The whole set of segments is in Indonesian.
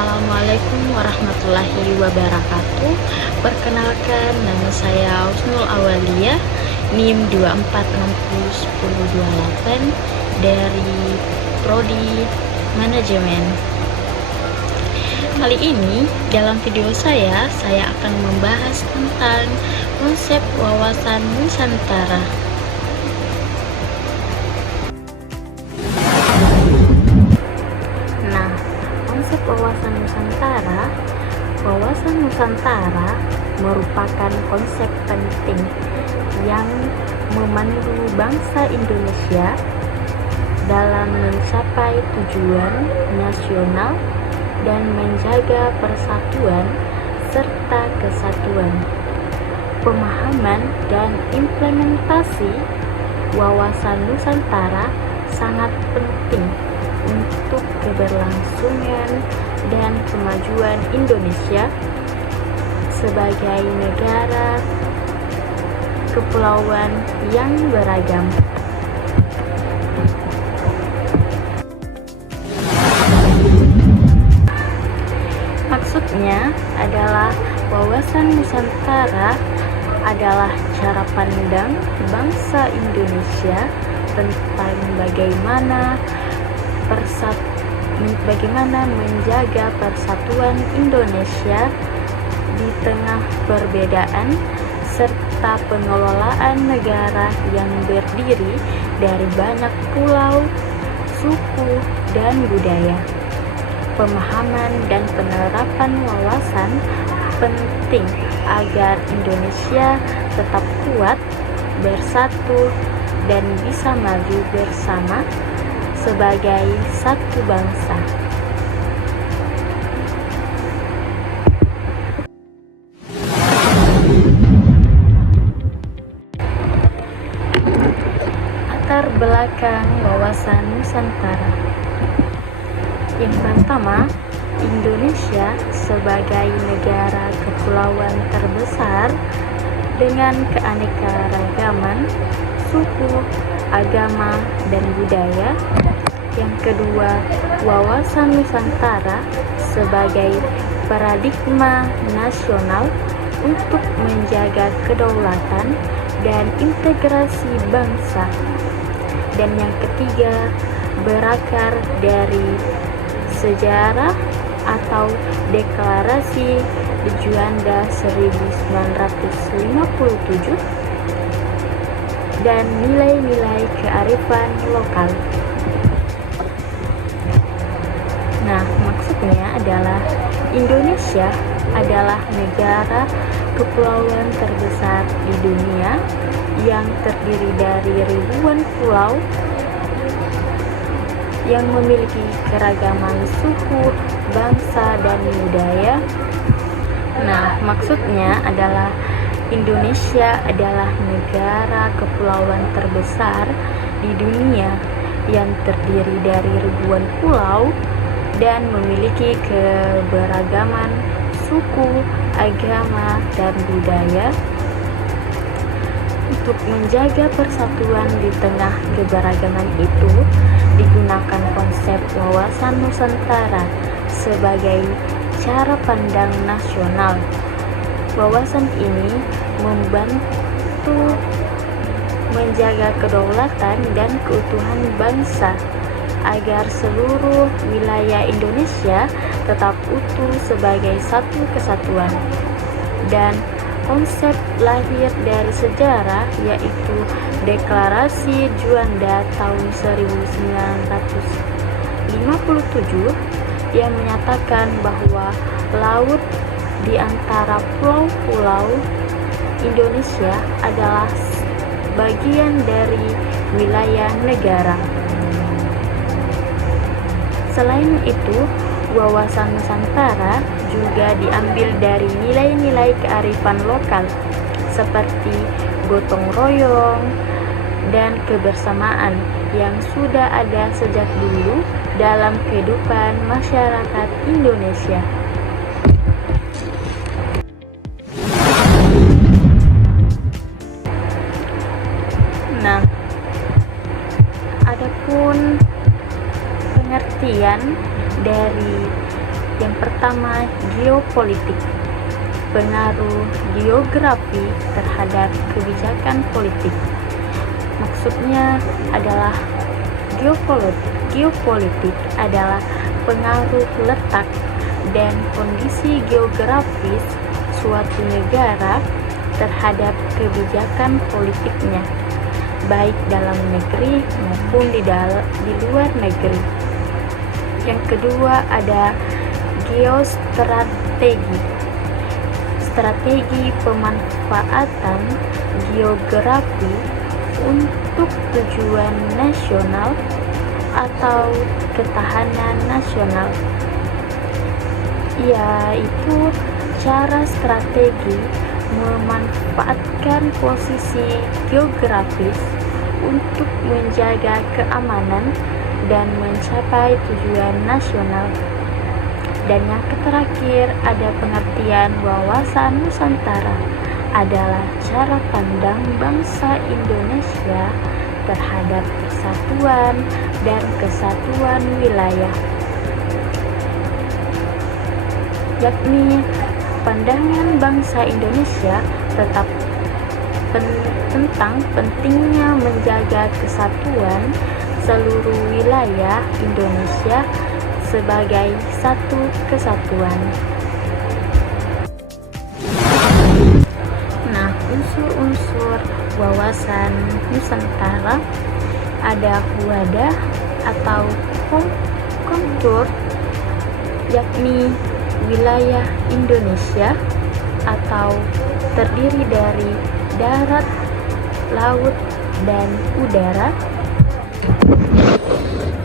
Assalamualaikum warahmatullahi wabarakatuh. Perkenalkan, nama saya Husnul Awalia, NIM 24601028 dari Prodi Manajemen. Kali ini dalam video saya akan membahas tentang konsep wawasan Nusantara. Konsep wawasan Nusantara merupakan konsep penting yang memandu bangsa Indonesia dalam mencapai tujuan nasional dan menjaga persatuan serta kesatuan. Pemahaman dan implementasi wawasan Nusantara sangat penting untuk keberlangsungan dan kemajuan Indonesia sebagai negara kepulauan yang beragam. Maksudnya adalah wawasan Nusantara adalah cara pandang bangsa Indonesia tentang bagaimana menjaga persatuan Indonesia di tengah perbedaan serta pengelolaan negara yang berdiri dari banyak pulau, suku, dan budaya. Pemahaman dan penerapan wawasan penting agar Indonesia tetap kuat, bersatu, dan bisa maju bersama sebagai satu bangsa. Latar belakang wawasan Nusantara. Yang pertama, Indonesia sebagai negara kepulauan terbesar dengan keanekaragaman suku, agama, dan budaya. Yang kedua, wawasan Nusantara sebagai paradigma nasional untuk menjaga kedaulatan dan integrasi bangsa. Dan yang ketiga, berakar dari sejarah atau Deklarasi di Juanda 1957 dan nilai-nilai kearifan lokal. Maksudnya adalah Indonesia adalah negara kepulauan terbesar di dunia yang terdiri dari ribuan pulau yang memiliki keragaman suku, bangsa, dan budaya. Maksudnya adalah Indonesia adalah negara kepulauan terbesar di dunia yang terdiri dari ribuan pulau dan memiliki keberagaman suku, agama, dan budaya. Untuk menjaga persatuan di tengah keberagaman itu, digunakan konsep wawasan Nusantara sebagai cara pandang nasional. Wawasan ini membantu menjaga kedaulatan dan keutuhan bangsa agar seluruh wilayah Indonesia tetap utuh sebagai satu kesatuan. Dan konsep lahir dari sejarah yaitu Deklarasi Juanda tahun 1957 yang menyatakan bahwa laut di antara pulau-pulau Indonesia adalah bagian dari wilayah negara. Selain itu, wawasan Nusantara juga diambil dari nilai-nilai kearifan lokal seperti gotong royong dan kebersamaan yang sudah ada sejak dulu dalam kehidupan masyarakat Indonesia. Adapun pengertian dari Yang pertama, geopolitik. Pengaruh geografi terhadap kebijakan politik. Maksudnya adalah geopolitik adalah pengaruh letak dan kondisi geografis suatu negara terhadap kebijakan politiknya, baik dalam negeri maupun di luar negeri. Yang kedua ada geostrategi. Strategi pemanfaatan geografi untuk tujuan nasional atau ketahanan nasional, yaitu cara strategi memanfaatkan posisi geografis untuk menjaga keamanan dan mencapai tujuan nasional. Dan yang terakhir ada pengertian wawasan Nusantara adalah cara pandang bangsa Indonesia terhadap persatuan dan kesatuan wilayah, yakni pandangan bangsa Indonesia tetap tentang pentingnya menjaga kesatuan seluruh wilayah Indonesia sebagai satu kesatuan. Nah, unsur-unsur wawasan Nusantara ada wadah atau kontur, yakni wilayah Indonesia atau terdiri dari darat, laut, dan udara,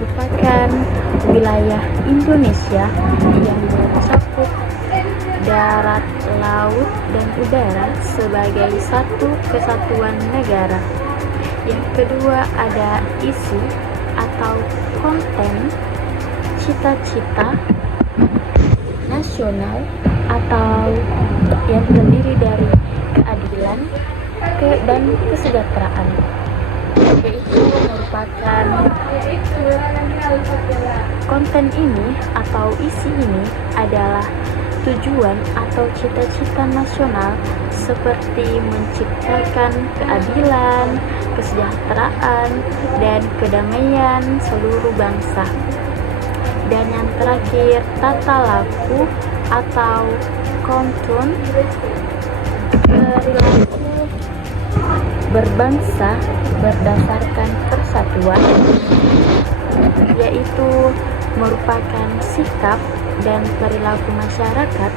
merupakan wilayah Indonesia yang mencakup darat, laut, dan udara sebagai satu kesatuan negara. Yang kedua ada isi atau konten, cita-cita nasional atau yang terdiri dari keadilan dan kesejahteraan, yaitu merupakan konten ini atau isi ini adalah tujuan atau cita-cita nasional seperti menciptakan keadilan, kesejahteraan, dan kedamaian seluruh bangsa. Dan yang terakhir, tata laku atau kontun, perilaku berbangsa berdasarkan persatuan, yaitu merupakan sikap dan perilaku masyarakat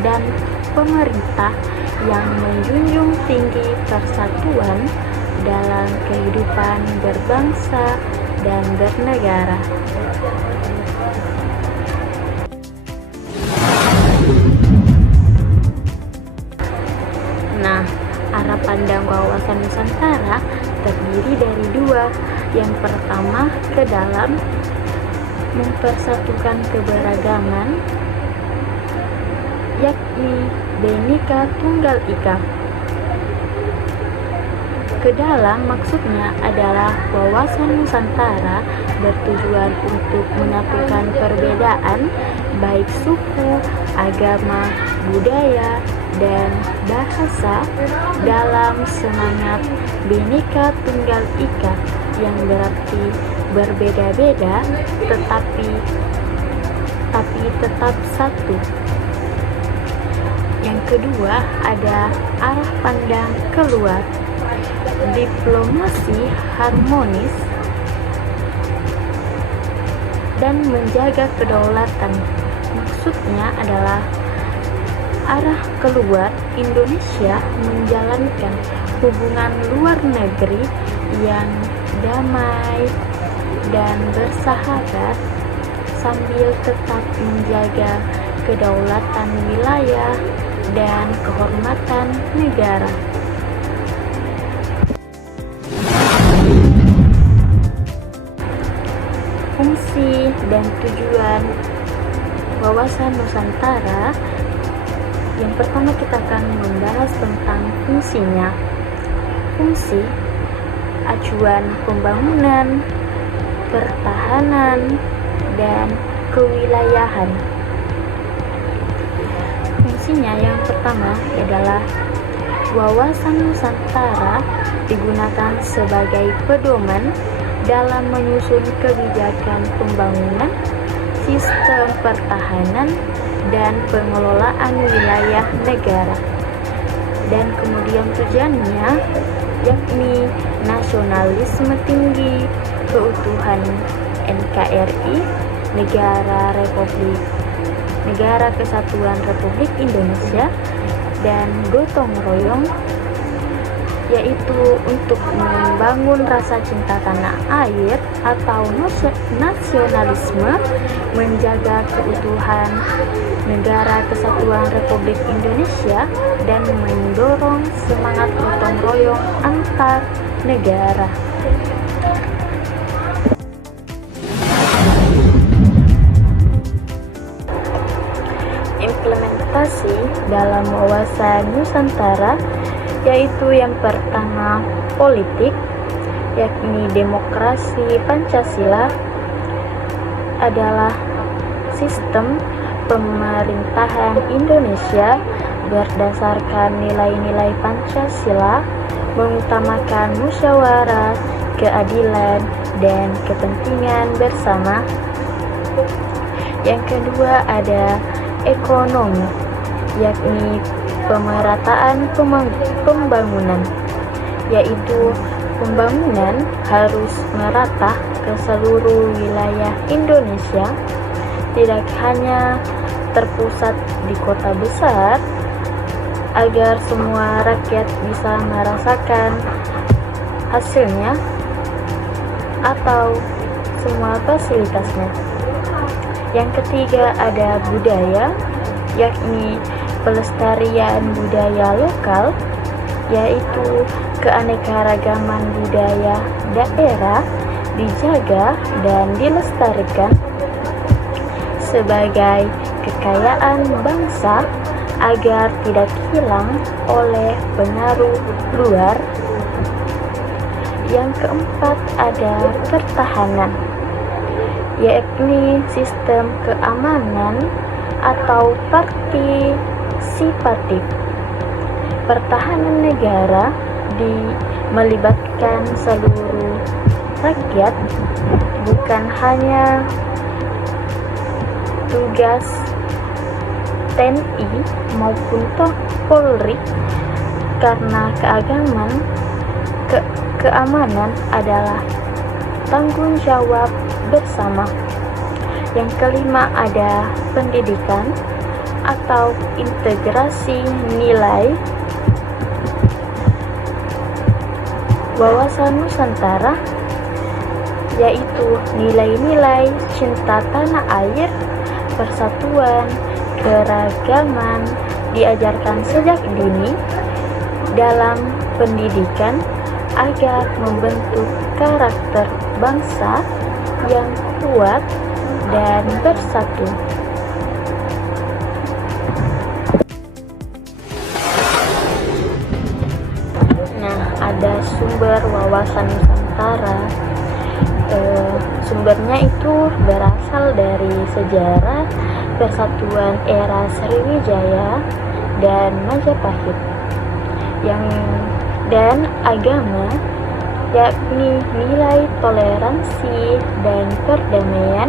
dan pemerintah yang menjunjung tinggi persatuan dalam kehidupan berbangsa dan bernegara. Nah, arah pandang wawasan Nusantara terdiri dari dua. Yang pertama, ke dalam, mempersatukan keberagaman, yakni Bhinneka Tunggal Ika. Ke dalam maksudnya adalah wawasan Nusantara bertujuan untuk menyatukan perbedaan baik suku, agama, budaya, dan bahasa dalam semangat Bhinneka Tunggal Ika yang berarti berbeda-beda tetapi tetap satu. Yang kedua ada arah pandang keluar, diplomasi harmonis dan menjaga kedaulatan. Maksudnya adalah arah keluar, Indonesia menjalankan hubungan luar negeri yang damai dan bersahabat sambil tetap menjaga kedaulatan wilayah dan kehormatan negara. Fungsi dan tujuan wawasan Nusantara. Yang pertama kita akan membahas tentang fungsinya. Fungsi, acuan pembangunan, pertahanan, dan kewilayahan. fungsinya yang pertama adalah wawasan Nusantara digunakan sebagai pedoman dalam menyusun kebijakan pembangunan, sistem pertahanan, dan pengelolaan wilayah negara. Dan kemudian tujuannya yakni nasionalisme tinggi, keutuhan NKRI, Negara Kesatuan Republik Indonesia, dan gotong royong, yaitu untuk membangun rasa cinta tanah air atau nasionalisme, menjaga keutuhan Negara Kesatuan Republik Indonesia, dan mendorong semangat gotong royong antar negara. Implementasi dalam wawasan Nusantara yaitu yang pertama politik, yakni demokrasi Pancasila adalah sistem pemerintahan Indonesia berdasarkan nilai-nilai Pancasila, mengutamakan musyawarah, keadilan, dan kepentingan bersama. Yang kedua ada ekonomi, yakni pemerataan pembangunan, yaitu pembangunan harus merata ke seluruh wilayah Indonesia, tidak hanya terpusat di kota besar, agar semua rakyat bisa merasakan hasilnya atau semua fasilitasnya. Yang ketiga ada budaya, yakni pelestarian budaya lokal, yaitu keanekaragaman budaya daerah dijaga dan dilestarikan sebagai kekayaan bangsa agar tidak hilang oleh pengaruh luar. Yang keempat ada pertahanan, yakni sistem keamanan atau partisipatif. Pertahanan negara melibatkan seluruh rakyat, bukan hanya tugas TNI maupun Polri, karena keamanan adalah tanggung jawab bersama. Yang kelima ada pendidikan atau integrasi nilai. Wawasan Nusantara yaitu nilai-nilai cinta tanah air, persatuan, keragaman diajarkan sejak dini dalam pendidikan agar membentuk karakter bangsa yang kuat dan bersatu. Nah, ada sumber wawasan Nusantara. Sumbernya itu berasal dari sejarah persatuan era Sriwijaya dan Majapahit. Dan agama, yakni nilai toleransi dan perdamaian.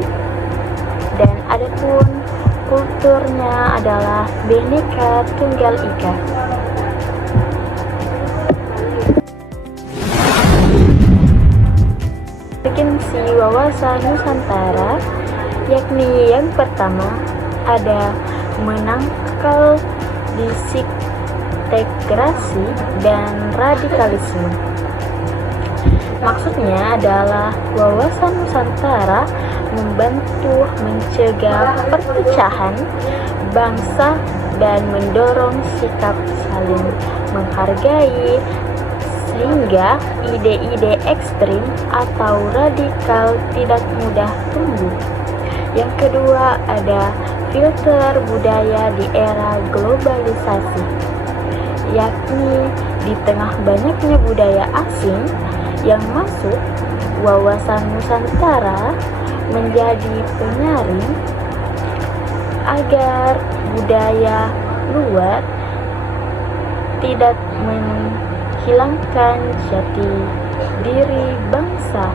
Dan adapun kulturnya adalah Bhinneka Tunggal Ika. Definisi wawasan Nusantara, yakni yang pertama ada menangkal disintegrasi dan radikalisme. Maksudnya adalah wawasan Nusantara membantu mencegah perpecahan bangsa dan mendorong sikap saling menghargai, sehingga ide-ide ekstrim atau radikal tidak mudah tumbuh. Yang kedua ada filter budaya di era globalisasi, yakni di tengah banyaknya budaya asing yang masuk, wawasan Nusantara menjadi penyaring agar budaya luar, tidak menghilangkan jati diri bangsa.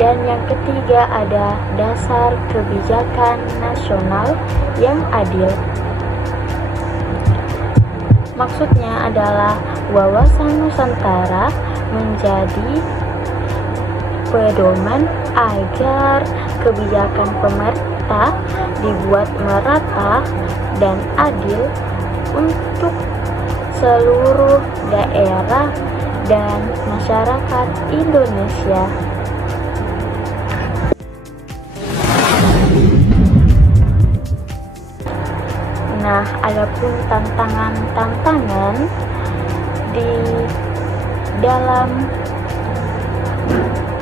Dan yang ketiga ada dasar kebijakan nasional yang adil. Maksudnya adalah wawasan Nusantara menjadi pedoman agar kebijakan pemerintah dibuat merata dan adil untuk seluruh daerah dan masyarakat Indonesia. Nah, adapun tantangan di dalam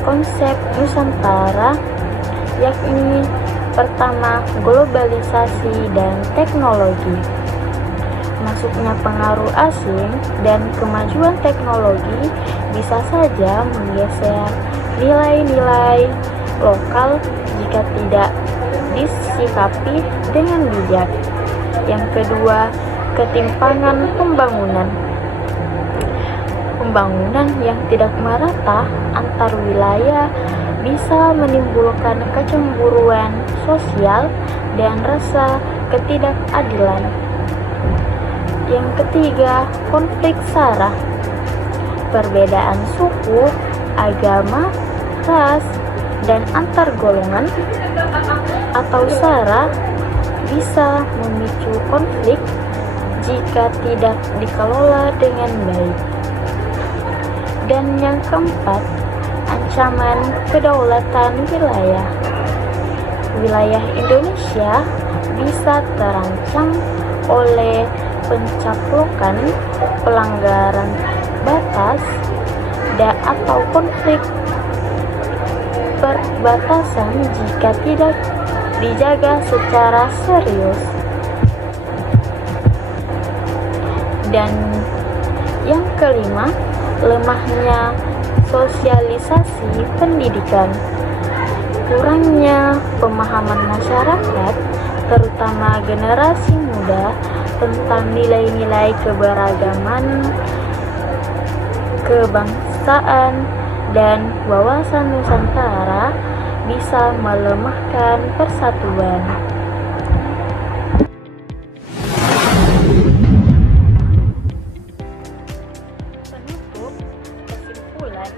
konsep Nusantara, yakni pertama globalisasi dan teknologi. Masuknya pengaruh asing dan kemajuan teknologi bisa saja menggeser nilai-nilai lokal jika tidak disikapi dengan bijak. Yang kedua, ketimpangan pembangunan. Pembangunan yang tidak merata antar wilayah bisa menimbulkan kecemburuan sosial dan rasa ketidakadilan. Yang ketiga, konflik SARA. Perbedaan suku, agama, ras, dan antar golongan atau SARA bisa memicu konflik jika tidak dikelola dengan baik. Dan yang keempat, ancaman kedaulatan wilayah. Wilayah Indonesia bisa terancam oleh pencaplokan, pelanggaran batas, atau konflik perbatasan jika tidak dijaga secara serius. Dan yang kelima, lemahnya sosialisasi pendidikan. Kurangnya pemahaman masyarakat, terutama generasi muda, tentang nilai-nilai keberagaman, kebangsaan, dan wawasan Nusantara bisa melemahkan persatuan. Penutup kesimpulan,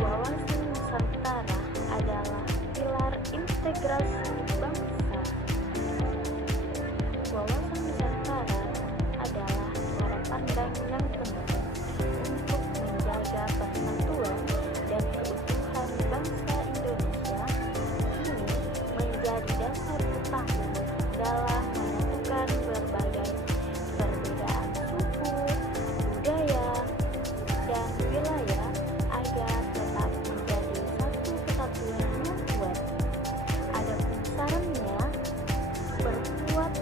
wawasan Nusantara adalah pilar integrasi bangsa. Wawasan Nusantara adalah cara pandang yang penting untuk menjaga persatuan dan keutuhan bangsa Indonesia. Ini menjadi dasar utama dalam menentukan berbagai perbedaan suku, budaya, dan wilayah agar tetap menjadi satu kesatuan yang kuat. Adapun sarannya, perkuat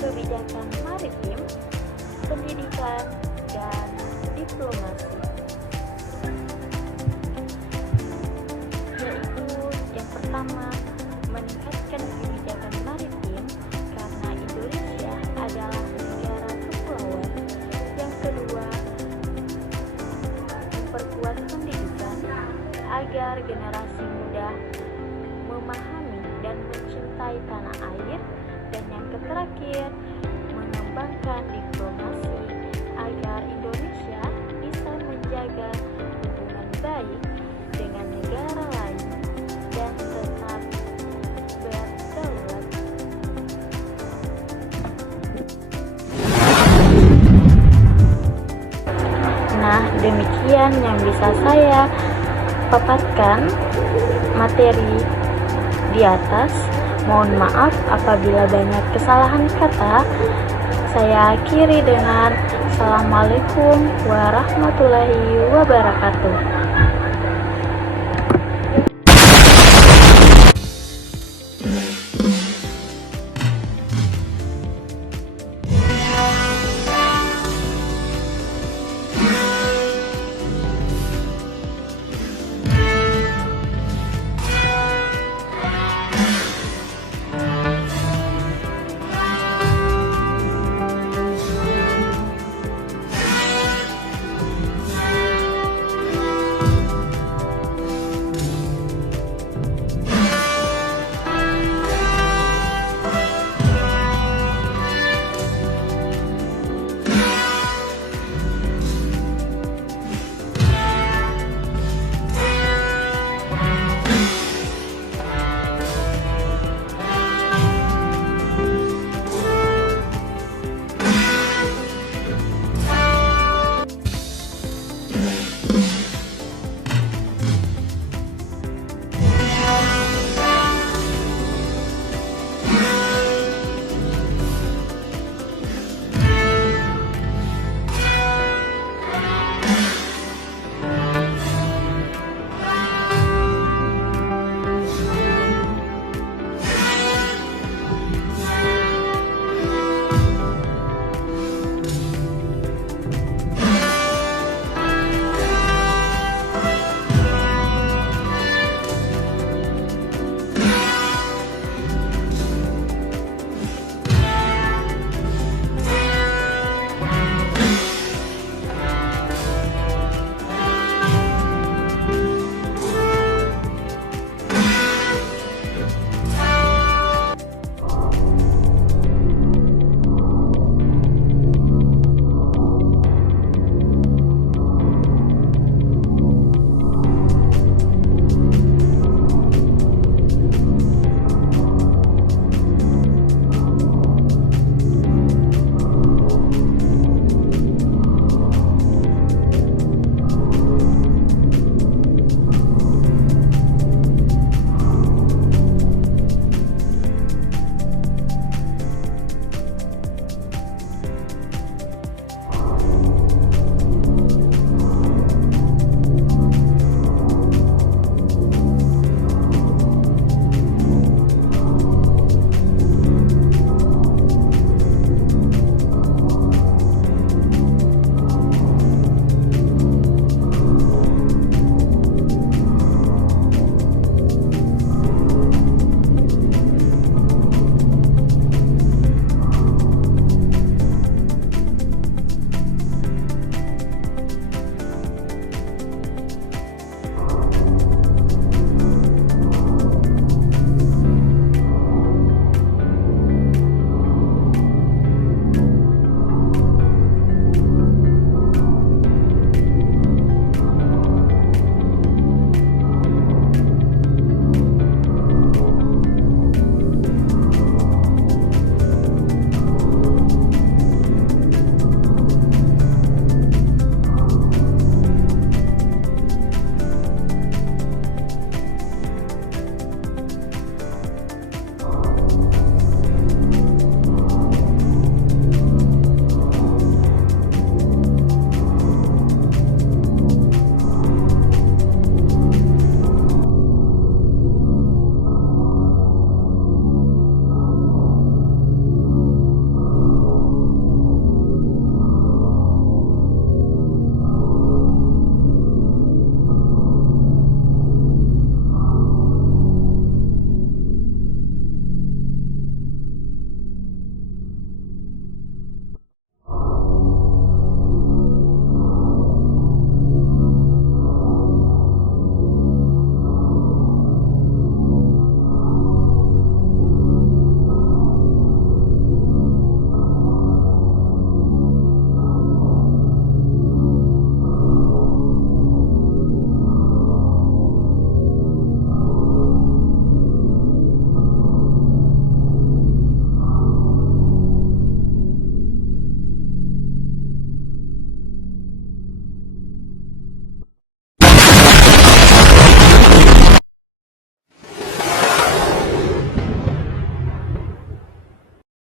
kebijakan maritim, pendidikan, dan diplomasi. Yaitu yang pertama, meningkatkan kebijakan maritim karena Indonesia adalah negara kepulauan. Yang kedua, memperkuat pendidikan agar generasi muda memahami dan mencintai tanah air. Dan yang terakhir, mengembangkan diplomasi agar Indonesia bisa menjaga hubungan baik dengan negara lain dan tetap berdaulat. Nah, demikian yang bisa saya paparkan materi di atas. Mohon maaf apabila banyak kesalahan kata. Saya akhiri dengan Assalamualaikum warahmatullahi wabarakatuh.